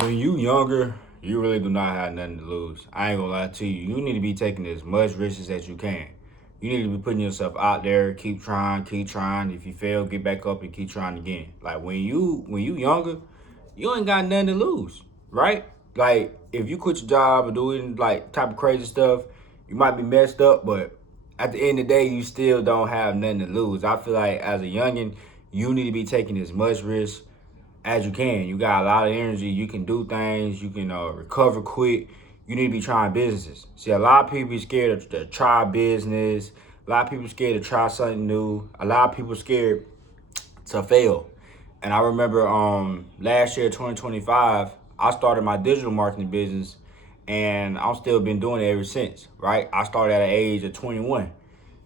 When you younger, you really do not have nothing to lose. I ain't gonna lie to you. You need to be taking as much risks as you can. You need to be putting yourself out there, keep trying, keep trying. If you fail, get back up and keep trying again. Like when you younger, you ain't got nothing to lose, right? Like if you quit your job or doing like type of crazy stuff, you might be messed up, but at the end of the day, you still don't have nothing to lose. I feel like as a youngin, you need to be taking as much risk as you can. You got a lot of energy. You can do things. You can recover quick. You need to be trying businesses. See, a lot of people are scared to try business. A lot of people are scared to try something new. A lot of people are scared to fail. And I remember last year, 2025, I started my digital marketing business, and I've still been doing it ever since, right? I started at an age of 21.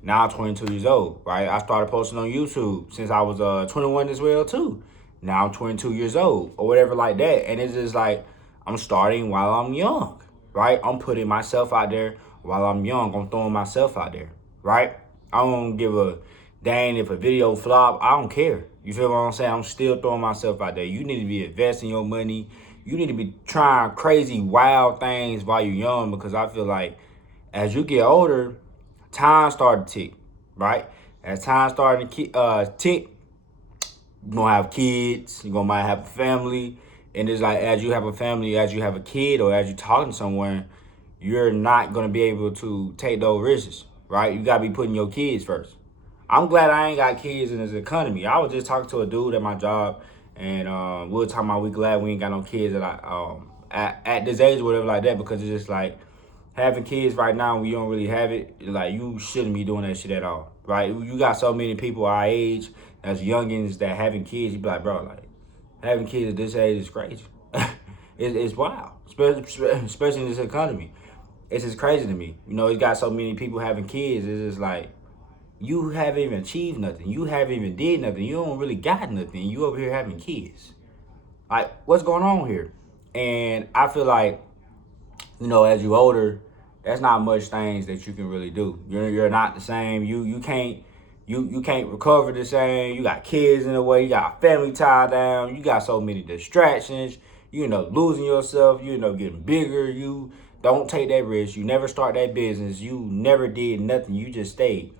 Now I'm 22 years old, right? I started posting on YouTube since I was 21 as well too. Now I'm 22 years old or whatever like that. And it's just like I'm starting while I'm young, right? I'm putting myself out there while I'm young. I'm throwing myself out there, right? I don't give a dang if a video flop. I don't care. You feel what I'm saying? I'm still throwing myself out there. You need to be investing your money. You need to be trying crazy, wild things while you're young, because I feel like as you get older, time started to tick, right? As time started to tick, you're gonna have kids, you're gonna might have a family, and it's like as you have a family, as you have a kid, or as you're talking to someone, you're not gonna be able to take those risks, right? You gotta be putting your kids first. I'm glad I ain't got kids in this economy. I was just talking to a dude at my job, and we were talking about we glad we ain't got no kids at this age or whatever like that, because it's just like having kids right now when you don't really have it, like you shouldn't be doing that shit at all, right? You got so many people our age as youngins that having kids, you be like, bro, like having kids at this age is crazy. It's wild, especially in this economy. It's just crazy to me. You know, it's got so many people having kids. It's just like you haven't even achieved nothing. You haven't even did nothing. You don't really got nothing. You over here having kids. Like, what's going on here? And I feel like, as you older, that's not much things that you can really do. You're not the same. You can't recover the same. You got kids in the way. You got family tied down. You got so many distractions. Losing yourself. Getting bigger. You don't take that risk. You never start that business. You never did nothing. You just stayed.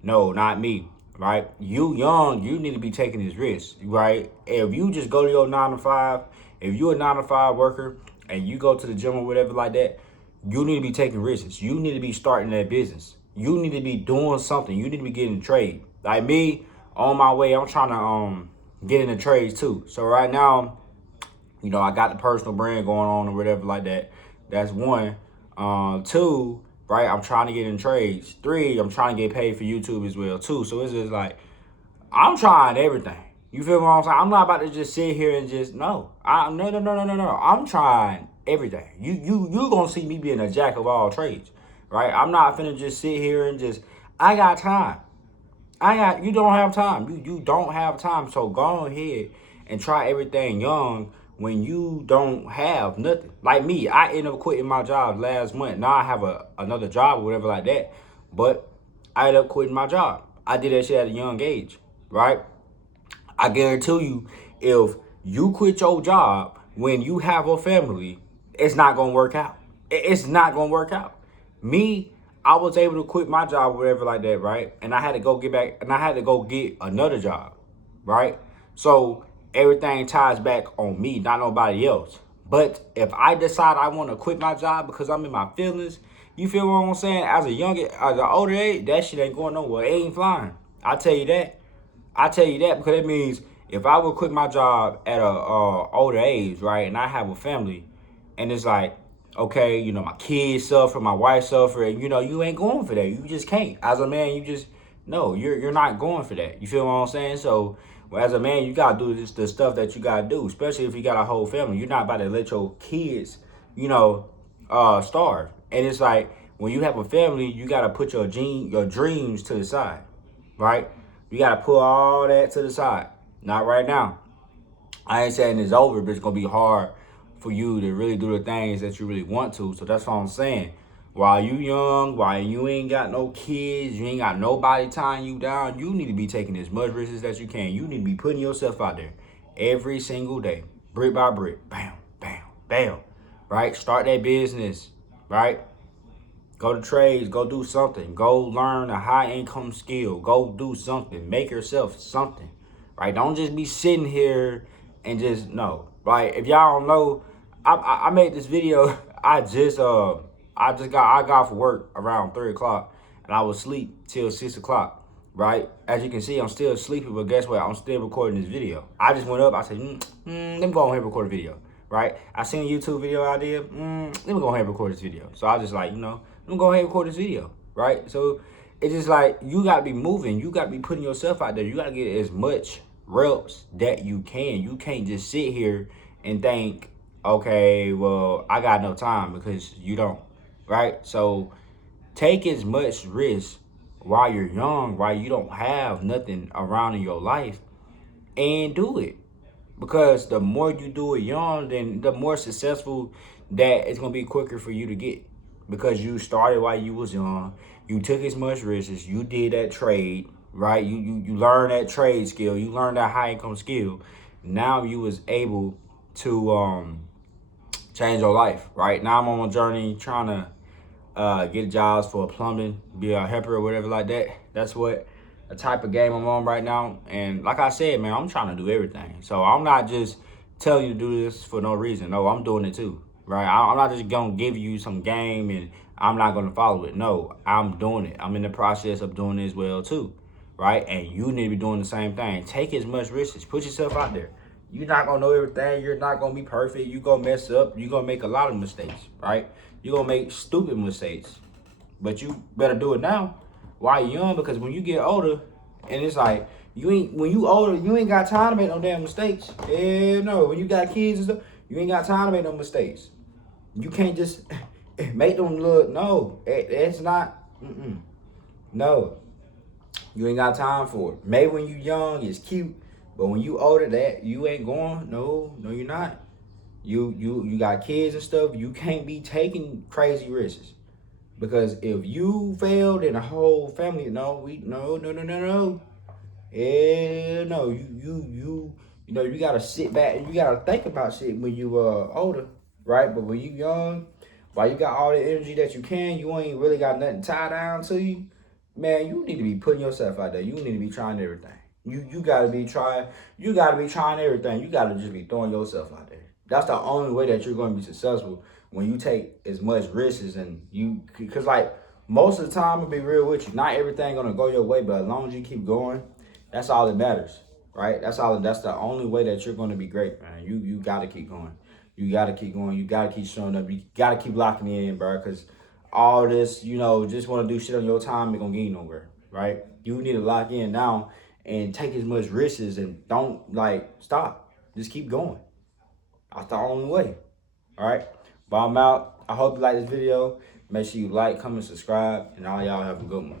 No, not me. Right? You young. You need to be taking this risk. Right? If you just go to your 9 to 5, if you're a 9 to 5 worker and you go to the gym or whatever like that, you need to be taking risks. You need to be starting that business. You need to be doing something. You need to be getting a trade. Like me, on my way, I'm trying to get into trades too. So right now, I got the personal brand going on or whatever like that. That's one. Two, right? I'm trying to get in trades. Three, I'm trying to get paid for YouTube as well too. So it's just like I'm trying everything. You feel what I'm saying? I'm not about to just sit here and just no. No. I'm trying everything. You gonna see me being a jack of all trades, right? I'm not finna just sit here and just. I got time. You don't have time. You don't have time. So go ahead and try everything young when you don't have nothing. Like me, I ended up quitting my job last month. Now I have another job or whatever like that. But I ended up quitting my job. I did that shit at a young age, right? I guarantee you, if you quit your job when you have a family, it's not gonna work out. It's not gonna work out. Me, I was able to quit my job, whatever like that, right? And I had to go get back, and I had to go get another job, right? So everything ties back on me, not nobody else. But if I decide I want to quit my job because I'm in my feelings, you feel what I'm saying? As an older age, that shit ain't going nowhere. It ain't flying. I tell you that. I tell you that because it means if I would quit my job at a older age, right, and I have a family, and it's like, okay, my kids suffer, my wife suffer, and you ain't going for that. You just can't. As a man, you just no, you're not going for that. You feel what I'm saying? So, as a man, you gotta do the stuff that you gotta do, especially if you got a whole family. You're not about to let your kids, starve. And it's like when you have a family, you gotta put your dreams to the side, right? You gotta put all that to the side. Not right now. I ain't saying it's over, but it's gonna be hard for you to really do the things that you really want to. So that's what I'm saying. While you young, while you ain't got no kids, you ain't got nobody tying you down, you need to be taking as much risks as you can. You need to be putting yourself out there every single day, brick by brick, bam, bam, Bam. Right? Start that business. Right? Go to trades. Go do something. Go learn a high income skill. Go do something. Make yourself something. Right? Don't just be sitting here and just no. Right? If y'all don't know, I made this video. I got off work around 3 o'clock and I was asleep till 6 o'clock. Right? As you can see, I'm still sleeping, but guess what? I'm still recording this video. I just went up. I said, let me go ahead and record a video. Right? I seen a YouTube video idea. Let me go ahead and record this video. So I just like, let me go ahead and record this video. Right? So it's just like, you got to be moving. You got to be putting yourself out there. You got to get as much reps that you can. You can't just sit here and think, okay, well, I got no time, because you don't. Right? So take as much risk while you're young, while you don't have nothing around in your life, and do it. Because the more you do it young, then the more successful that it's gonna be quicker for you to get. Because you started while you was young, you took as much risks, you did that trade, right? You learned that trade skill, you learned that high income skill. Now you was able to change your life, right? Now I'm on a journey trying to get jobs for plumbing, be a helper or whatever like that. That's what a type of game I'm on right now. And like I said, man, I'm trying to do everything. So I'm not just telling you to do this for no reason. No, I'm doing it too, right? I'm not just gonna give you some game and I'm not gonna follow it. No, I'm doing it. I'm in the process of doing it as well too, right? And you need to be doing the same thing. Take as much risks. Put yourself out there. You're not gonna know everything. You're not gonna be perfect. You're gonna mess up. You're gonna make a lot of mistakes, right? You're gonna make stupid mistakes. But you better do it now while you're young, because when you get older, and it's like, when you older, you ain't got time to make no damn mistakes. Hell no. When you got kids and stuff, you ain't got time to make no mistakes. You can't just make them look, no, it's not, no. You ain't got time for it. Maybe when you young, it's cute, but when you older, that you ain't going. No, you're not. You got kids and stuff. You can't be taking crazy risks, because if you fail, then the whole family. No. Yeah, no. You gotta sit back and you gotta think about shit when you older, right? But when you young, while you got all the energy that you can, you ain't really got nothing tied down to you. Man, you need to be putting yourself out there. You need to be trying everything. You gotta be trying. You gotta be trying everything. You gotta just be throwing yourself out there. That's the only way that you're going to be successful, when you take as much risks and because like most of the time, I'll be real with you, not everything gonna go your way, but as long as you keep going, that's all that matters, right? That's the only way that you're going to be great, man. You got to keep going. You got to keep going. You got to keep showing up. You got to keep locking in, bro, because all this, just want to do shit on your time, ain't gonna get you nowhere, right? You need to lock in now and take as much risks and don't stop. Just keep going. That's the only way. All right. But I'm out. I hope you like this video. Make sure you like, comment, subscribe, and all y'all have a good one.